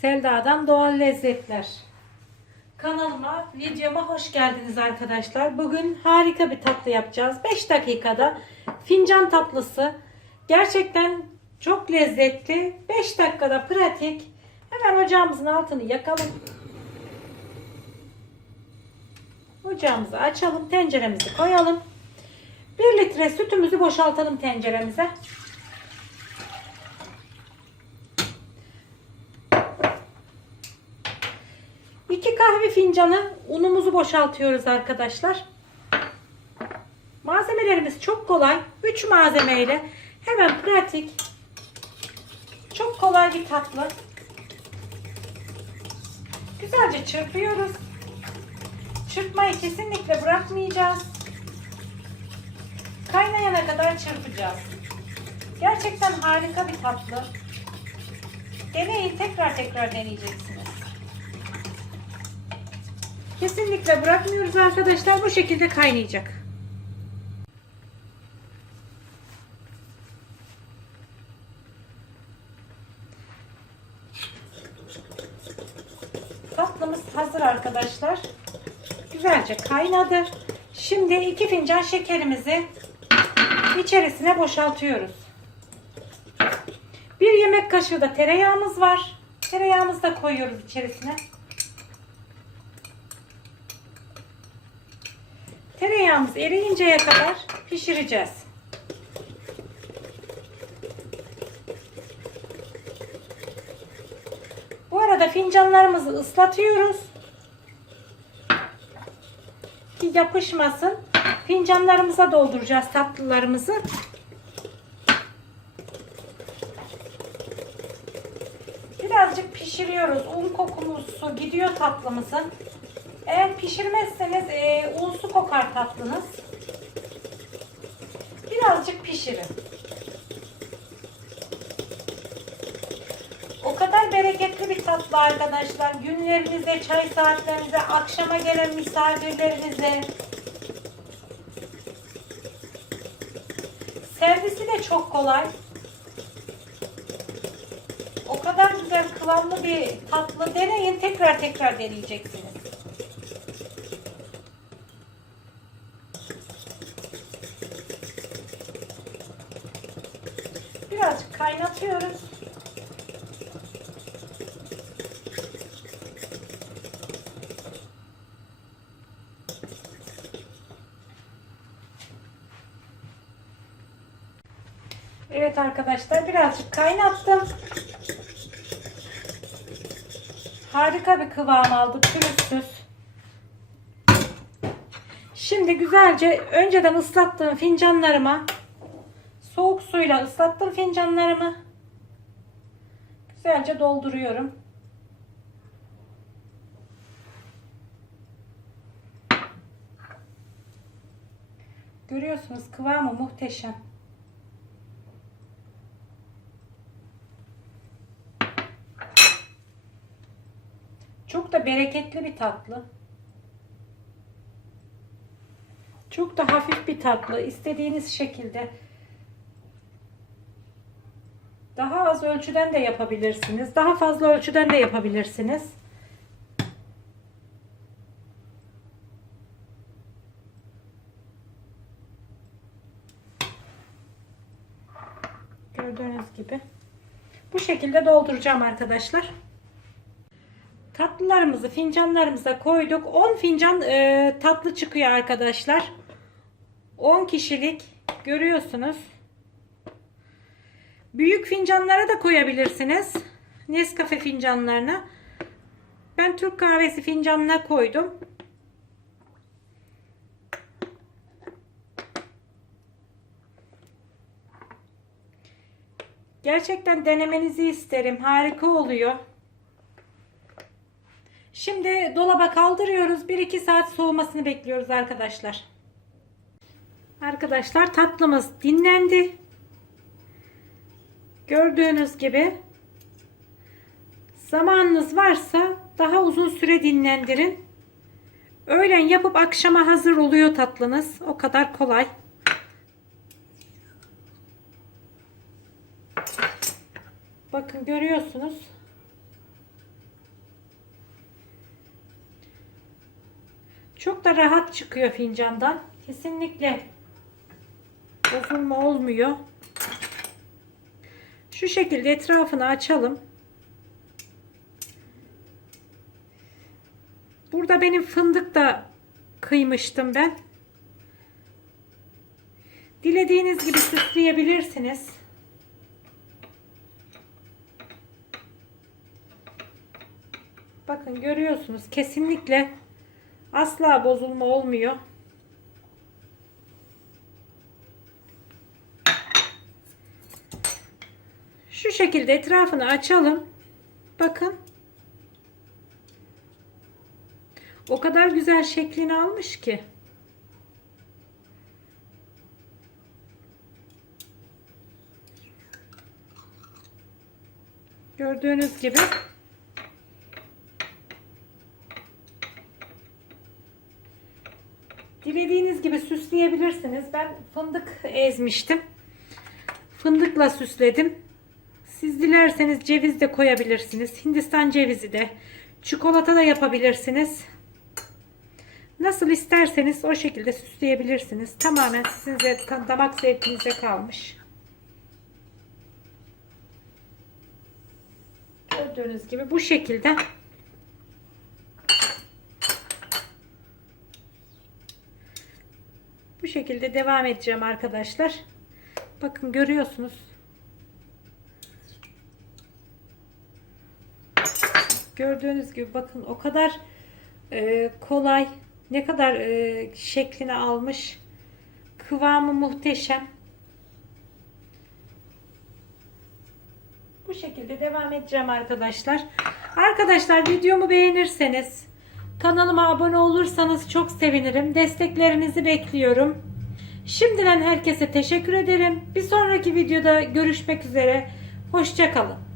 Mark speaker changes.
Speaker 1: Selda'dan Doğal Lezzetler. Kanalıma, videoma hoş geldiniz arkadaşlar. Bugün harika bir tatlı yapacağız. 5 dakikada fincan tatlısı. Gerçekten çok lezzetli. 5 dakikada pratik. Hemen ocağımızın altını yakalım. Ocağımızı açalım. Tenceremizi koyalım. 1 litre sütümüzü boşaltalım tenceremize. Fincanı unumuzu boşaltıyoruz arkadaşlar. Malzemelerimiz çok kolay. 3 malzemeyle hemen pratik. Çok kolay bir tatlı. Güzelce çırpıyoruz. Çırpmayı kesinlikle bırakmayacağız. Kaynayana kadar çırpacağız. Gerçekten harika bir tatlı. Deneyin tekrar tekrar deneyeceksiniz. Kesinlikle bırakmıyoruz arkadaşlar. Bu şekilde kaynayacak. Tatlımız hazır arkadaşlar. Güzelce kaynadı. Şimdi iki fincan şekerimizi içerisine boşaltıyoruz. Bir yemek kaşığı da tereyağımız var. Tereyağımızı da koyuyoruz içerisine. Tereyağımız eriyinceye kadar pişireceğiz. Bu arada fincanlarımızı ıslatıyoruz. Ki yapışmasın. Fincanlarımıza dolduracağız tatlılarımızı. Birazcık pişiriyoruz. Un kokumuzu gidiyor tatlımızın. Eğer pişirmezseniz e, unsu kokar tatlınız. Birazcık pişirin. O kadar bereketli bir tatlı arkadaşlar. Günlerinize, çay saatlerinize, akşama gelen misafirlerinize. Servisi de çok kolay. O kadar güzel kıvamlı bir tatlı. Deneyin tekrar tekrar deneyeceksiniz. Birazcık kaynatıyoruz. Evet arkadaşlar birazcık kaynattım. Harika bir kıvam aldı pürüzsüz. Şimdi güzelce önceden ıslattığım fincanlarıma soğuk suyla ıslattım fincanlarımı. Güzelce dolduruyorum. Görüyorsunuz kıvamı muhteşem. Çok da bereketli bir tatlı. Çok da hafif bir tatlı. İstediğiniz şekilde. Daha az ölçüden de yapabilirsiniz. Daha fazla ölçüden de yapabilirsiniz. Gördüğünüz gibi. Bu şekilde dolduracağım arkadaşlar. Tatlılarımızı fincanlarımıza koyduk. 10 fincan e, tatlı çıkıyor arkadaşlar. 10 kişilik görüyorsunuz. Büyük fincanlara da koyabilirsiniz. Nescafe fincanlarına. Ben Türk kahvesi fincanına koydum. Gerçekten denemenizi isterim. Harika oluyor. Şimdi dolaba kaldırıyoruz. 1-2 saat soğumasını bekliyoruz arkadaşlar. Arkadaşlar tatlımız dinlendi. Gördüğünüz gibi zamanınız varsa daha uzun süre dinlendirin. Öğlen yapıp akşama hazır oluyor tatlınız. O kadar kolay. Bakın görüyorsunuz. Çok da rahat çıkıyor fincandan. Kesinlikle bozulma olmuyor. Şu şekilde etrafını açalım. Burada benim fındık da kıymıştım ben. Dilediğiniz gibi süsleyebilirsiniz. Bakın görüyorsunuz kesinlikle asla bozulma olmuyor. Şu şekilde etrafını açalım. Bakın. O kadar güzel şeklini almış ki. Gördüğünüz gibi Dilediğiniz gibi süsleyebilirsiniz. Ben fındık ezmiştim. Fındıkla süsledim. Siz dilerseniz ceviz de koyabilirsiniz. Hindistan cevizi de. Çikolata da yapabilirsiniz. Nasıl isterseniz o şekilde süsleyebilirsiniz. Tamamen sizin damak zevkinize kalmış. Gördüğünüz gibi bu şekilde bu şekilde devam edeceğim arkadaşlar. Bakın görüyorsunuz. Gördüğünüz gibi bakın o kadar e, kolay ne kadar e, şeklini almış. Kıvamı muhteşem. Bu şekilde devam edeceğim arkadaşlar. Arkadaşlar videomu beğenirseniz kanalıma abone olursanız çok sevinirim. Desteklerinizi bekliyorum. Şimdiden herkese teşekkür ederim. Bir sonraki videoda görüşmek üzere. Hoşçakalın